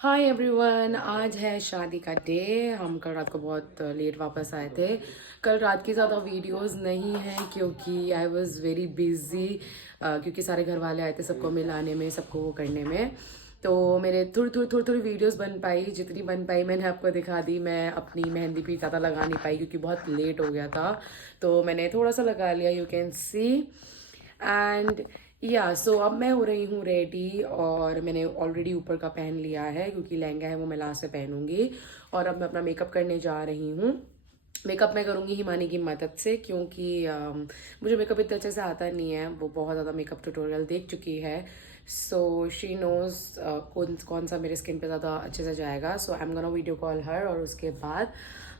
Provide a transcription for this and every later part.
Hi everyone, आज है शादी का डे। हम कल रात को बहुत लेट वापस आए थे। कल रात की ज़्यादा वीडियोस नहीं हैं क्योंकि आई वाज वेरी बिजी, क्योंकि सारे घर वाले आए थे सबको मिलाने में, सबको वो करने में। तो मेरे थोड़ी वीडियोस बन पाई, जितनी बन पाई मैंने आपको दिखा दी। मैं अपनी मेहंदी भी ज़्यादा लगा नहीं पाई क्योंकि बहुत लेट हो गया था, तो मैंने थोड़ा सा लगा लिया, you can see. And so अब मैं हो रही हूँ रेडी, और मैंने ऑलरेडी ऊपर का पहन लिया है क्योंकि लहंगा है वो मैं लास्ट से पहनूंगी। और अब मैं अपना मेकअप करने जा रही हूँ। मेकअप मैं करूँगी हिमानी की मदद से, क्योंकि मुझे मेकअप इतने अच्छे से आता नहीं है। वो बहुत ज़्यादा मेकअप ट्यूटोरियल देख चुकी है, सो शी नोज़ कौन कौन सा मेरे स्किन पे ज़्यादा अच्छे से जाएगा। So I am gonna video call her, और उसके बाद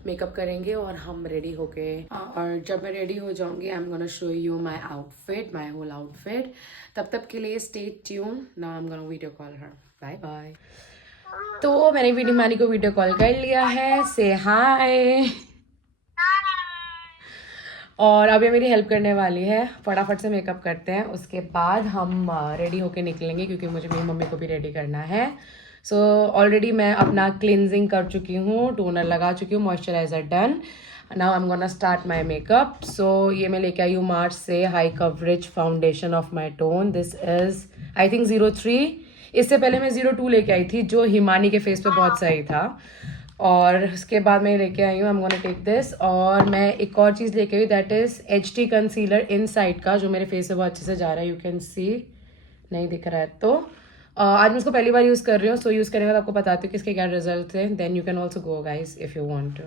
मेकअप करेंगे और हम रेडी हो गए। और जब मैं रेडी हो जाऊंगी I am gonna show you my outfit, my whole outfit. तब तक के लिए stay tune. Now I am gonna video call her. Bye bye. तो मैंने वीडियो मानी को वीडियो कॉल कर लिया है। से हाय। और अब ये मेरी हेल्प करने वाली है। फटाफट से मेकअप करते हैं, उसके बाद हम रेडी होके निकलेंगे क्योंकि मुझे मेरी मम्मी को भी रेडी करना है। सो ऑलरेडी मैं अपना क्लिनजिंग कर चुकी हूँ, टोनर लगा चुकी हूँ, moisturizer done. Now I am gonna start my makeup. So ये मैं लेके आई हूँ मार्च से high coverage foundation of my tone. This is I think 03। इससे पहले मैं 02 लेके आई थी जो हिमानी के फेस पे बहुत सही था। और उसके बाद मैं लेके आई हूँ, I am gonna take this. और मैं एक और चीज़ लेके आई, that is HD concealer inside का, जो मेरे फेस पे बहुत अच्छे से जा रहा है। यू कैन सी, नहीं दिख रहा है तो आज मैं इसको पहली बार यूज़ कर रही हूँ। सो यूज़ करने के बाद आपको बताती हूँ कि इसके क्या रिजल्ट थे। Then you can also go guys if you want to.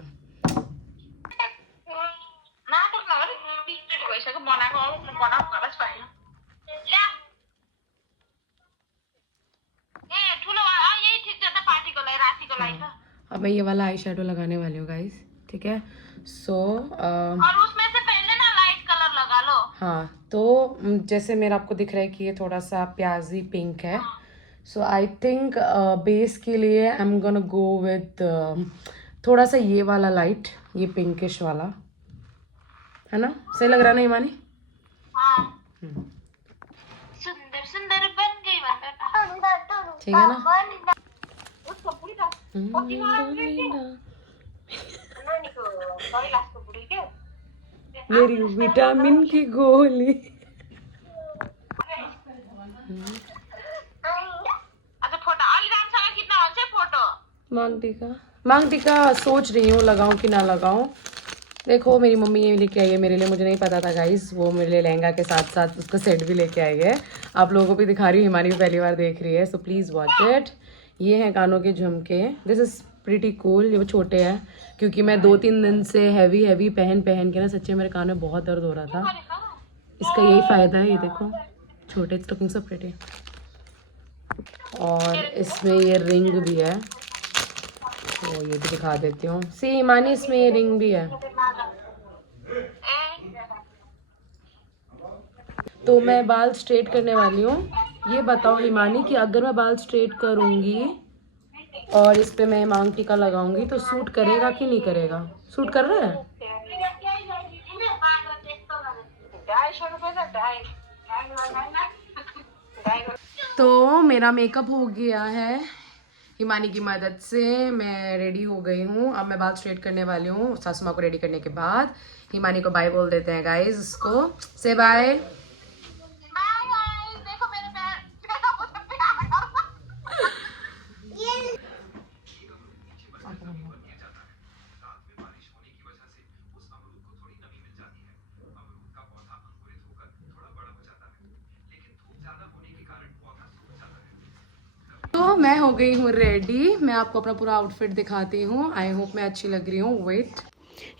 अब मैं ये वाला आई शेडो लगाने वाली हूँ गाइज, ठीक है। सो और उसमें से पहले ना लाइट कलर लगा लो। हाँ, तो जैसे मेरा आपको दिख रहा है कि ये थोड़ा सा प्याजी पिंक है। सो आई थिंक बेस के लिए आई एम गोना गो विद थोड़ा सा ये वाला लाइट, ये पिंकिश वाला, है ना? सही लग रहा है ना हिमानी? सुंदर सुंदर बन गई, ठीक है ना? मेरी विटामिन की गोली। मांग टीका सोच रही हूँ लगाऊं कि ना लगाऊं। देखो मेरी मम्मी ये लेके आई है मेरे लिए, मुझे नहीं पता था गाइस। वो मेरे लिए लहंगा के साथ साथ उसका सेट भी लेके आई है। आप लोगों को भी दिखा रही हूँ, हिमानी भी पहली बार देख रही है, सो प्लीज़ वॉच इट। ये है कानों के झुमके। This is pretty cool. ये वो छोटे हैं क्योंकि मैं 2-3 दिन से हैवी पहन के ना सच्चे मेरे कान में बहुत दर्द हो रहा था। इसका यही फ़ायदा है, ये देखो छोटे, इट्स लुकिंग सो प्रीटी। और इसमें ये रिंग भी है, तो ये भी दिखा देती हूँ। सी हिमानी, इसमें ये रिंग भी है। तो मैं बाल स्ट्रेट करने वाली हूँ। ये बताओ हिमानी कि अगर मैं बाल स्ट्रेट करूँगी और इस पे मैं मांग टीका लगाऊंगी तो सूट करेगा कि नहीं करेगा? सूट कर रहा है? तो मेरा मेकअप हो गया है हिमानी की मदद से। मैं रेडी हो गई हूँ। अब मैं बाल स्ट्रेट करने वाली हूँ। सासू माँ को रेडी करने के बाद हिमानी को बाय बोल देते हैं गाइज। उसको से बाय। तो मैं हो गई हूँ रेडी। मैं आपको अपना पूरा आउटफिट दिखाती हूँ। आई होप मैं अच्छी लग रही हूँ। वेट,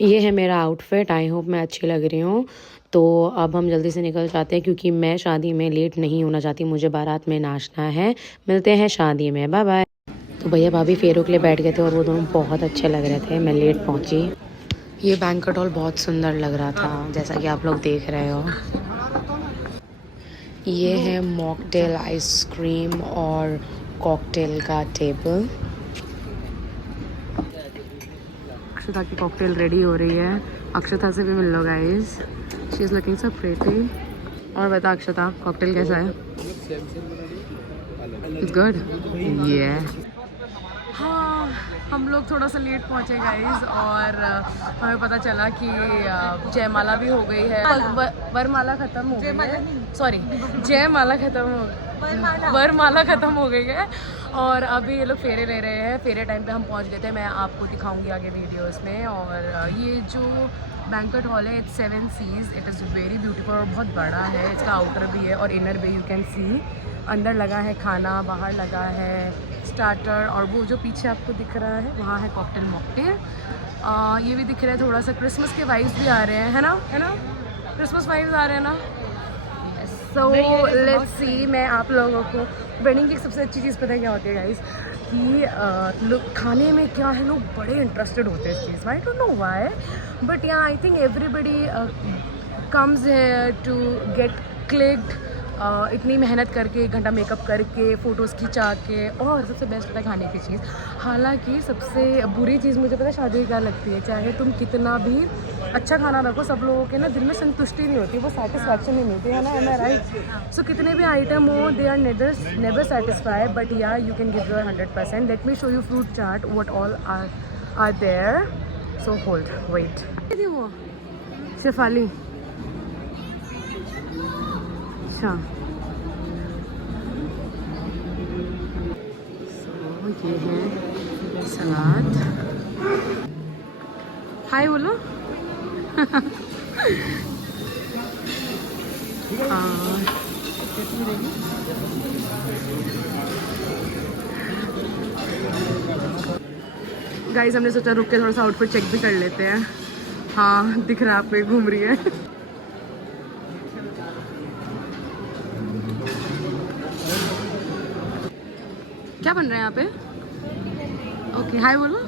ये है मेरा आउटफिट। आई होप मैं अच्छी लग रही हूँ। तो अब हम जल्दी से निकल जाते हैं क्योंकि मैं शादी में लेट नहीं होना चाहती। मुझे बारात में नाचना है। मिलते हैं शादी में, बाय बाय। तो भैया भाभी फेरों के लिए बैठ गए थे और वो दोनों बहुत अच्छे लग रहे थे। मैं लेट पहुँची। ये बैंक्वेट हॉल बहुत सुंदर लग रहा था, जैसा कि आप लोग देख रहे हो। ये है मॉकटेल आइसक्रीम और कॉकटेल का टेबल। अक्षता की कॉकटेल रेडी हो रही है। अक्षता से भी मिल लो guys, she is looking so pretty. और बता अक्षता, कॉकटेल कैसा है? It's good. ये हम लोग थोड़ा सा लेट पहुँचे गाइज और हमें पता चला कि जयमाला भी हो गई है। वरमाला ख़त्म हो गई है, सॉरी जयमाला ख़त्म हो वरमाला ख़त्म हो गई है और अभी ये लोग फेरे ले रहे हैं। फेरे टाइम पे हम पहुंच गए थे, मैं आपको दिखाऊंगी आगे वीडियोस में। और ये जो बैंक्वेट हॉल है, it's 7 seas, it is very beautiful और बहुत बड़ा है। इसका आउटर भी है और इनर भी, यू कैन सी। अंदर लगा है खाना, बाहर लगा है स्टार्टर, और वो जो पीछे आपको दिख रहा है वहाँ है कॉकटेल मॉकटेल। ये भी दिख रहा है, थोड़ा सा क्रिसमस के वाइब्स भी आ रहे हैं, है ना क्रिसमस वाइब्स आ रहे हैं ना। So let's see. मैं आप लोगों को वेडिंग की सबसे अच्छी चीज़ पता है क्या होती है गाइस, कि लोग खाने में क्या है, लोग बड़े इंटरेस्टेड होते हैं इस चीज़ में। I don't know why, but yeah I think everybody comes here to get clicked. इतनी मेहनत करके, 1 घंटा मेकअप करके, फ़ोटोज़ खिंचा के, और सबसे बेस्ट होता है खाने की चीज़। हालांकि सबसे बुरी चीज़ मुझे पता है शादी की क्या लगती है, चाहे तुम कितना भी अच्छा खाना रखो, सब लोगों के ना दिल में संतुष्टि नहीं होती, वो सेटिस्फैक्शन नहीं मिलती है ना, एम आई राइट? सो कितने भी आइटम हो, they are never satisfy, but yeah you can give your 100%. Let me show you fruit chaat what all are there. So hold, wait. वो शेफाली, अच्छा ये है सलाद. हाय बोलो. गाइस हमने सोचा रुक के थोड़ा सा आउटफिट चेक भी कर लेते हैं. हाँ दिख रहा है आपको, ये घूम रही है. क्या बन रहा है यहाँ पे? ओके हाय बोलो.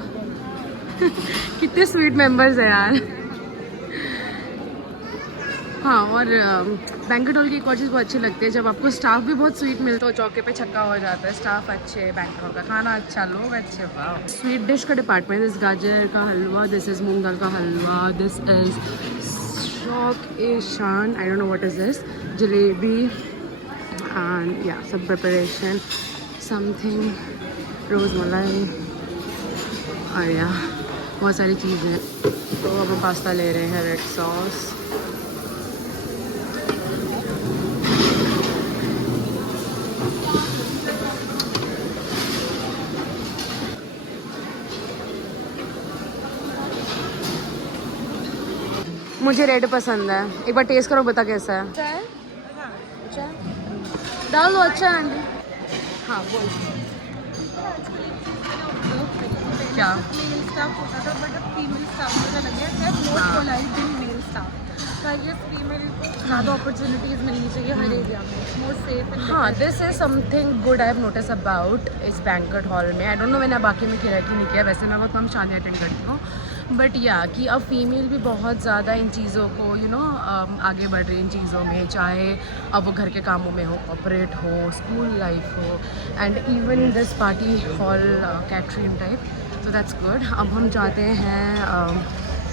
कितने स्वीट मेंबर्स हैं यार. हाँ, और बैंक्वेट हॉल की एक और चीज़ बहुत अच्छी लगती है, जब आपको स्टाफ भी बहुत स्वीट मिलता है, तो चौके पे छक्का हो जाता है. स्टाफ अच्छे, बैंक्वेट हॉल का खाना अच्छा, लोग अच्छे. वाह. स्वीट डिश का डिपार्टमेंट. दिस गाजर का हलवा, दिस इज़ मूंग दाल का हलवा, दिस इज़ शौक-ए-शान, I don't know what is this, jalebi and yeah सब प्रिपरेशन समथिंग, रोज़ मलाई और या बहुत सारी चीज़ें. तो अब हम पास्ता ले रहे हैं, रेड सॉस. मुझे रेड पसंद है. एक बार टेस्ट करो, बता कैसा है. अच्छा है, अच्छा है, डाल दो. अच्छा है आंटी. हाँ बोल. क्या स्टाफ होता था, बट अब फीमेल स्टाफ मुझे लगे more polite in male staff. तो आई गेस फीमेल को ज़्यादा अपॉर्चुनिटीज़ मिलनी चाहिए हर एरिया में. It's more safe. हाँ, this is something good I have notice about इस बैंक्वेट हॉल में. आई डोंट नो मैंने बाकी में किया कि नहीं किया, वैसे मैं बहुत कम शादी अटेंड करती हूँ, बट या कि अब फीमेल भी बहुत ज़्यादा इन चीज़ों को आगे बढ़ रही है इन चीज़ों में, चाहे अब वो घर के कामों में हो, कॉर्पोरेट हो, स्कूल लाइफ हो, and even this party hall catering type. तो दैट्स गुड. अब हम जाते हैं,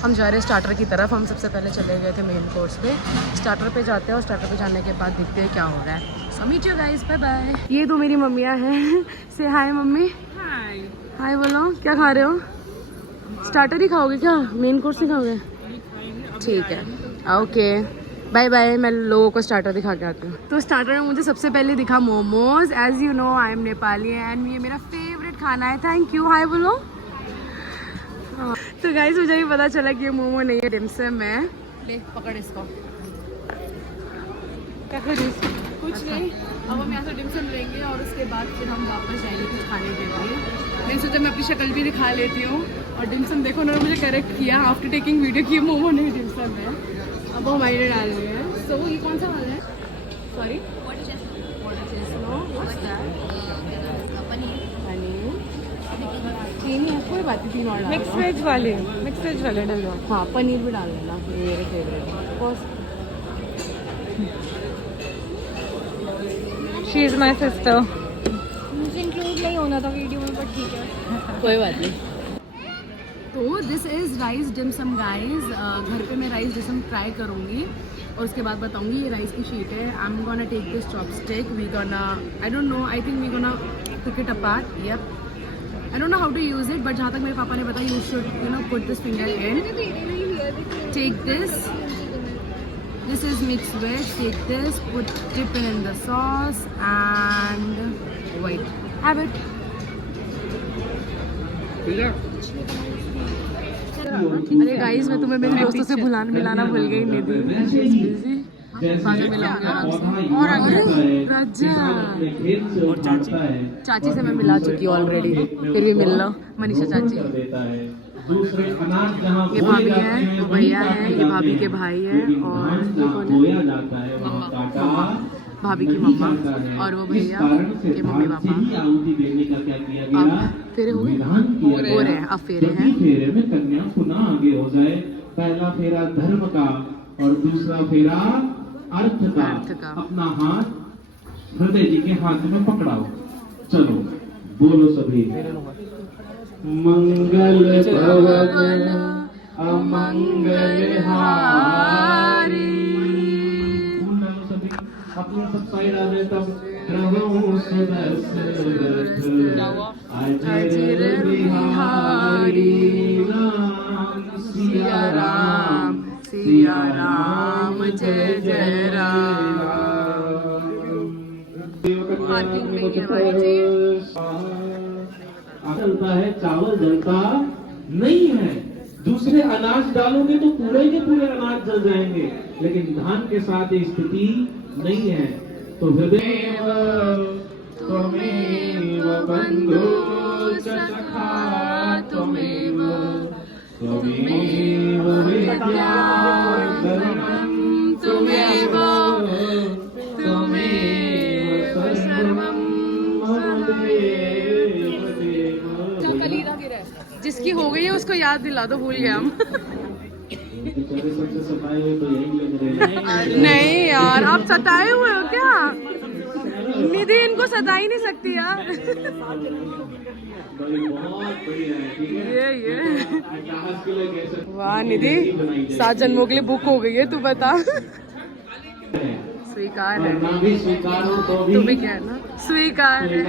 हम जा रहे हैं स्टार्टर की तरफ. हम सबसे पहले चले गए थे मेन कोर्स पे. स्टार्टर पे जाते हैं और स्टार्टर पे जाने के बाद देखते हैं क्या हो रहा है. So meet you guys, bye bye. ये दो मेरी मम्मियाँ हैं. से हाय मम्मी. हाय. हाय बोलो. क्या खा रहे हो? स्टार्टर ही खाओगे क्या? मेन कोर्स ही खाओगे? ठीक है, ओके बाय बाय. मैं लोगों को स्टार्टर दिखा के आती हूँ. तो स्टार्टर में मुझे सबसे पहले दिखा momos. As you know I am Nepali and ये मेरा फेवरेट खाना है. Thank you. हाय बोलो. तो गाइस मुझे भी पता चला कि ये मोमो नहीं है, डिमसम है. ले पकड़ इसको. क्या करूँ? कुछ नहीं. अब हम यहाँ से डिमसम लेंगे और उसके बाद फिर हम वापस जाएंगे कुछ खाने के लिए. मैंने सोचा मैं अपनी शक्ल भी दिखा लेती हूँ. और डिमसम देखो, उन्होंने मुझे करेक्ट किया आफ्टर टेकिंग वीडियो की मोमो नहीं डिमसम है. अब हम आइडिया डाल रहे हैं. सो ये कौन सा वाला है? सॉरी कोई बात नहीं. 3 और मिक्स वेज वाले डाल दो. हाँ पनीर भी डाल देना, ये मेरे फेवरेट है. She is my sister. मुझे इंक्लूड नहीं होना था वीडियो में, बट ठीक है. कोई बात नहीं. तो this is rice dim sum guys. घर पे मैं राइस डिमसम ट्राई करूँगी और उसके बाद बताऊँगी. ये राइस की शीट है. I am gonna take this chopstick. We gonna, I don't know, I think we gonna cook it apart. Yep. I don't know how to use it, but जहाँ तक मेरे पापा ने बताया, you should, you know, put this finger in. Take this. This is mixed veg. Take this, dip it in the sauce, and wait. Have it. अरे guys, मैं तुम्हें मेरे दोस्तों से मिलाना भूल गई। निधि और राजा और चाची से मैं मिला चुकी हूँ ऑलरेडी, फिर भी मिलना। मनीषा चाची, ये भाभी है, वो भैया है, ये भाभी के भाई है, और ये कौन है? मम्मा, भाभी की मम्मा, और वो भैया के मम्मी पापा। अब फेरे हो गए, हो रहे हैं, अब फेरे हैं। फेरे में कन्या पुनः आगे हो जाए। पहला फेरा धर्म का और दूसरा फेरा अर्थ का। अपना हाथ हृदय जी के हाथ में पकड़ाओ। चलो बोलो सभी। मंगल भवन अमंगल हारी। सभी अपनी सब साइड आ जाए तब अजर बिहारी राम सिया राम जय जय राम। चलता है चावल जलता नहीं है। दूसरे अनाज डालोगे तो पूरे के पूरे अनाज जल जाएंगे, लेकिन धान के साथ ये स्थिति नहीं है। तो हृदय त्वमेव बंधु सखा त्वमेव जिसकी हो गई है उसको याद दिला दो, भूल गया हम। नहीं यार, आप सताए हुए हो क्या? निधि इनको सता ही नहीं सकती यार। ये वाह निधि, 7 जन्मों के लिए बुक हो गई है, तू बता। स्वीकार है, तू भी क्या है ना, स्वीकार है।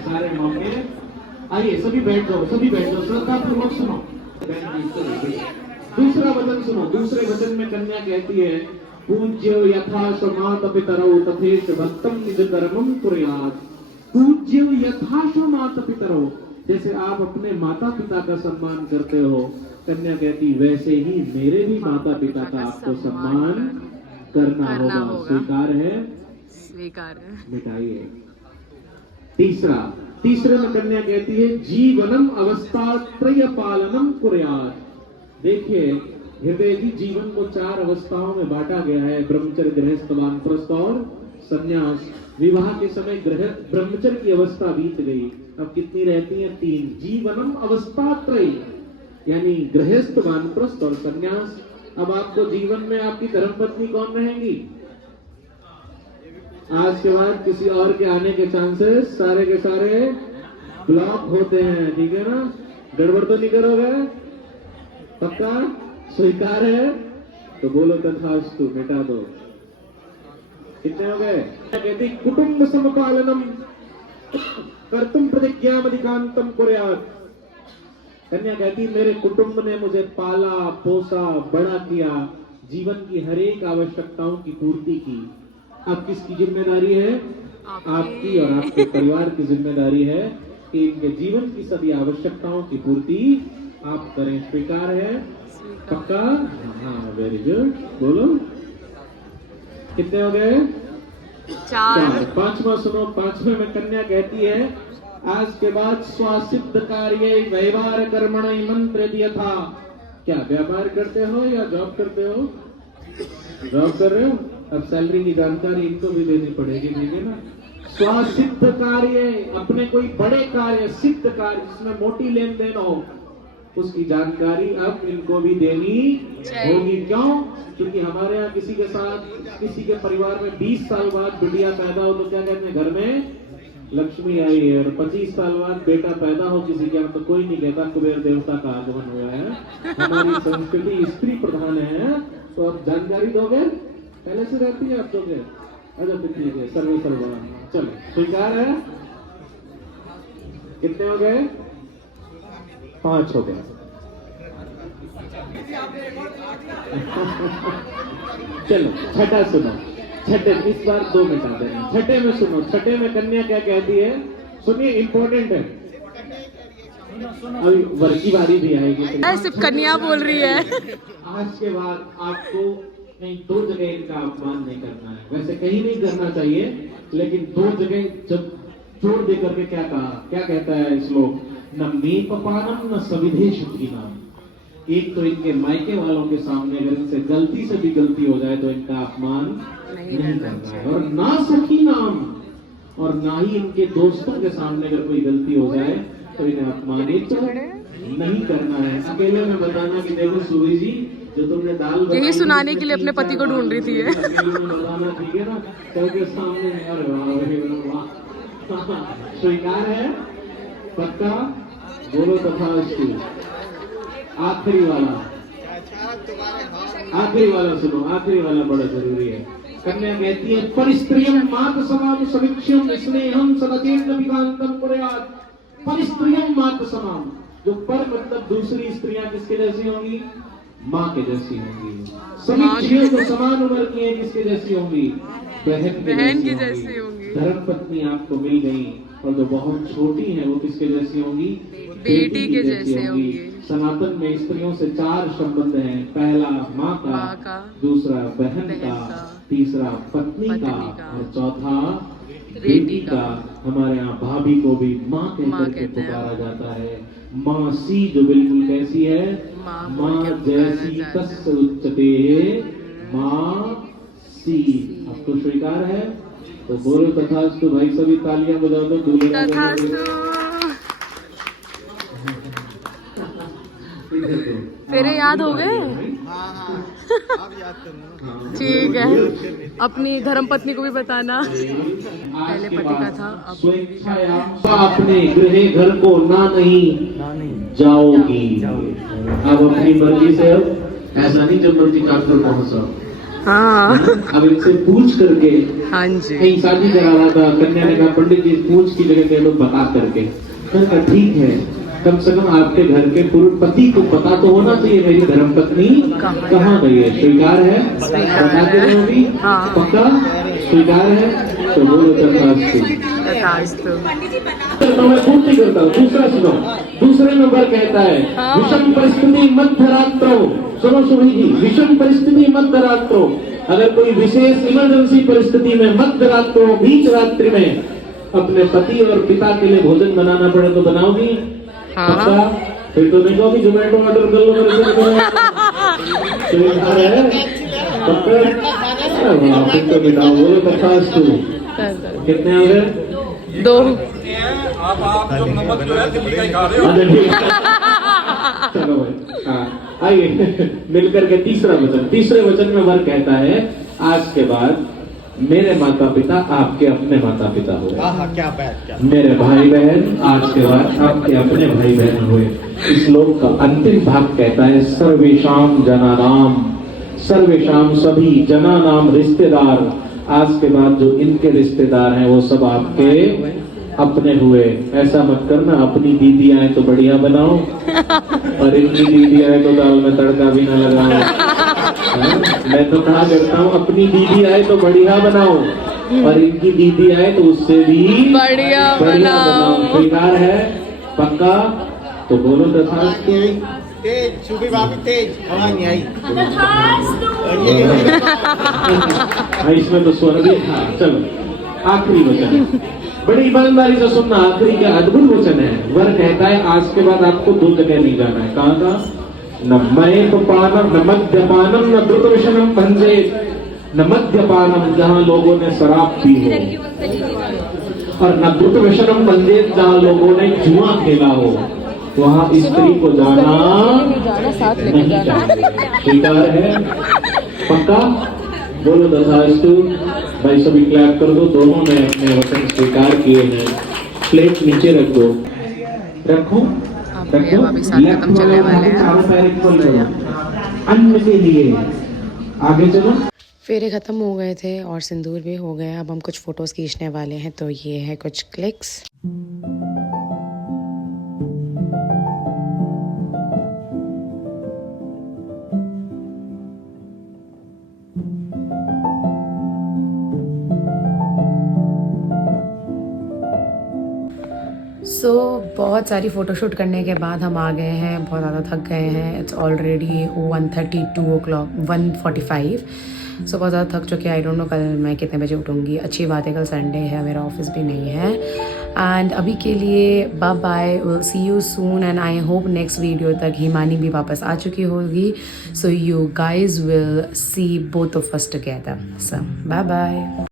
सारे मौके। आइए सभी बैठ जाओ, सभी बैठ जाओ, श्रद्धापूर्वक सुनो। दूसरा वचन सुनो। दूसरे वचन में कन्या कहती है, पूज्य यथा समात पितरौ तथेश भक्तम निज कर्मम कुर्यात्। पूज्य यथा समात पितरौ, जैसे आप अपने माता पिता का सम्मान करते हो, कन्या कहती वैसे ही मेरे भी माता पिता का आपको सम्मान करना होगा। स्वीकार है? स्वीकार है। मिटाइए। तीसरे में कन्या कहती है, जीवनम अवस्था त्रय पालनम कुर्यात्। देखिए हृदय की जीवन को 4 अवस्थाओं में बांटा गया है, ब्रह्मचर्य, गृहस्थ, वानप्रस्थ और संन्यास। विवाह के समय ब्रह्मचर्य की अवस्था बीत गई, अब कितनी रहती है? 3। जीवनम अवस्था त्रय, यानी गृहस्थ, वानप्रस्थ और संन्यास। अब आपको जीवन में आपकी धर्मपत्नी कौन रहेंगी? आज के बाद किसी और के आने के चांसेस सारे के सारे ब्लॉक होते हैं, ठीक है ना? गड़बड़ तो नहीं करोगे? पक्का? स्वीकार है? तो बोलो तथास्तु, मिटा दो। कितने हो गए? कहती कुटुंब समपालनम कर्तुम प्रतिज्ञामधिकांतम कुर्यात्। कन्या कहती मेरे कुटुंब ने मुझे पाला, पोसा, बड़ा किया, जीवन की हर एक आवश्यकताओं की पूर्ति की। अब किसकी जिम्मेदारी है? आपकी और आपके परिवार की जिम्मेदारी है कि इनके जीवन की सभी आवश्यकताओं की पूर्ति आप करें। स्वीकार है? पक्का? हाँ, वेरी गुड। बोलो कितने हो गए? 4। 5वां सुनो। 5वें में कन्या कहती है, आज के बाद स्वसिद्ध कार्य व्यवहार कर्मण मंत्र दिया था। क्या व्यापार करते हो या जॉब करते हो? जॉब कर रहे हो? अब सैलरी की जानकारी इनको भी देनी पड़ेगी, ठीक है ना? स्वसिद्ध कार्य, अपने कोई बड़े कार्य, सिद्ध कार्य जिसमें मोटी लेन देन हो, उसकी जानकारी अब इनको भी देनी होगी। क्यों? क्योंकि हमारे यहाँ किसी के साथ, किसी के परिवार में 20 साल बाद बिटिया पैदा हो तो क्या कहते हैं? घर में लक्ष्मी आई है। और 25 साल बाद बेटा पैदा हो किसी के यहाँ तो कोई नहीं कहता कुबेर देवता का आगमन हुआ है। हमारी संस्कृति स्त्री प्रधान है। तो अब जानकारी दोगे? पहले से रहती है, आप दोगे? अच्छा तो ठीक है, सर्वे सर्वा। चलो स्वीकार है? कितने हो गए? 5 हो गया। चलो छठा सुनो। छठे इस बार 2 मिटा देना। छठे में सुनो, छठे में कन्या क्या कहती है, सुनिए, इंपॉर्टेंट है। अभी वर्की बारी भी आएगी। सिर्फ कन्या बोल रही है। आज के बाद आपको कहीं 2 जगह इनका अपमान नहीं करना है। वैसे कहीं नहीं करना चाहिए, लेकिन 2 जगह जब जोर दे करके क्या कहा, क्या कहता है श्लोक, न मेपपानम न सविधे शुद्धीनाम। एक तो इनके मायके वालों के सामने अगर इनसे गलती से भी गलती हो जाए तो इनका अपमान नहीं करना है, और ना सखी नाम, और ना ही इनके दोस्तों के सामने अगर कोई गलती हो जाए तो इन्हें अपमानित नहीं करना है। अकेले में बताना कि देखो सूरी जी, जो तुमने दाल यही सुनाने के लिए अपने पति को ढूंढ रही थी ये। बताना, ठीक है ना, सबके सामने। स्वीकार है, पक्का, बोलो तथास्तु। आखिरी वाला सुनो, आखिरी वाला बड़ा जरूरी है। कन्या कहती है, परिस्त्रियम मात समाम सविक्ष्यम स्नेहम सदतेन विकांतम कुर्यात्। परिस्त्रियम मात समाम, जो पर मतलब दूसरी स्त्रियां किसके जैसी होंगी, माँ के जैसी होंगी। सविक्ष्यम जो समान उम्र की है किसके जैसी होंगी, बहन की जैसी होंगी। धर्म पत्नी आपको मिल गई, और जो बहुत छोटी है वो किसके जैसी होंगी, बेटी के जैसी होंगी। सनातन में स्त्रियों से 4 संबंध हैं। पहला माँ का, दूसरा बहन का, तीसरा पत्नी का, और चौथा बेटी का। हमारे यहाँ भाभी को भी माँ कहकर के पुकारा जाता है। माँ सी, जो बिल्कुल कैसी है, माँ जैसी तस्य उच्चते माँ सी। आपको स्वीकार है तो बोलो तथास्तु। भाई सभी तालियां बजा दो। तेरे याद हो गए? ठीक है, अपनी धर्मपत्नी को भी बताना। पहले पति का था, अब अपने गृह घर को ना नहीं जाओगी। अब अपनी मर्जी से, अब ऐसा नहीं जब मर्जी डॉक्टर पहुंचा। हाँ, अब इनसे पूछ करके, हाँ जी, कहीं शादी करा रहा था, कन्या ने कहा पंडित जी पूछ की जगह कह लो बता करके। मैंने कहा ठीक है, कम से कम आपके घर के पूर्व पति को पता तो होना चाहिए मेरी धर्मपत्नी कहाँ गई है। स्वीकार है, बताते हो भी, पक्का स्वीकार है तो बोलो तथास्तु। तो मैं पूर्ति करता हूँ। दूसरा सुनो, दूसरे नंबर कहता है, विषम परिस्थिति मध्यरात्रो। सुनो सुनी जी, विषम परिस्थिति मध्यरात्रो। अगर कोई विशेष इमरजेंसी परिस्थिति में मध्यरात्रो, बीच रात्रि में अपने पति और पिता के लिए भोजन बनाना पड़े तो बनाओगी? पक्का? फिर तो नहीं कहोगी जोमेटो ऑर्डर कर लो मेरे से। पक्का? फिर तो बिताओ, बोलो तथास्तु। कितने हो गए? 2। आप जो नमक जो है दिल्ली का ही खा रहे हो। चलो भाई, हाँ आइए मिलकर के तीसरा वचन। तीसरे वचन में वर कहता है, आज के बाद मेरे माता पिता आपके अपने माता पिता हुए। क्या बात, क्या मेरे भाई बहन आज के बाद आपके अपने भाई बहन हुए। इस श्लोक का अंतिम भाग कहता है, सर्वेशाम जनानाम, सर्वेशाम सभी, जनानाम रिश्तेदार। आज के बाद जो इनके रिश्तेदार हैं वो सब आपके अपने हुए। ऐसा मत करना, अपनी दीदी आए तो बढ़िया बनाओ और इनकी दीदी आए तो दाल में तड़का भी ना लगाओ। मैं तो कहा करता हूँ, अपनी दीदी आए तो बढ़िया बनाओ और इनकी दीदी आए तो उससे भी बढ़िया बनाओ। स्वीकार है, पक्का? तो बोलो तथास्तु। तेज सुबह भाभी तेज हवा नहीं आई। इसमें तो स्वर भी था। चलो आखिरी वचन, बड़ी ईमानदारी से सुनना। आखिरी का अद्भुत वचन है। वर कहता है, आज के बाद आपको 2 जगह नहीं जाना है। कहाँ का? न मयपानम, न मद्यपानम, न द्रुतविषणम भंजेत। न मद्यपानम, जहाँ लोगों ने शराब पी हो, और न द्रुतविषणम भंजेत, जहाँ लोगों ने जुआ खेला हो, वहाँ स्त्री को जाना नहीं चाहिए। स्वीकार है, पक्का? बोलो तथास्तु। भाई सभी क्लैप कर दो। दोनों ने अपने वचन स्वीकार किए हैं। प्लेट नीचे रख दो, रखो रखो। अन्न के लिए आगे चलो। फेरे ख़त्म हो गए थे और सिंदूर भी हो गया। अब हम कुछ फ़ोटोज़ खींचने वाले हैं, तो ये है कुछ क्लिक्स। सो बहुत सारी फ़ोटोशूट करने के बाद हम आ गए हैं, बहुत ज़्यादा थक गए हैं. It's already 1:32 o'clock 1:45. सो बहुत ज़्यादा थक चुके हैं. आई डोंट नो कल मैं कितने बजे उठूँगी. अच्छी बात है कल संडे है, मेरा ऑफिस भी नहीं है. एंड अभी के लिए bye bye, will see you soon. And I hope next video तक हिमानी भी वापस आ चुकी होगी. So you guys will see both of us together. So bye bye.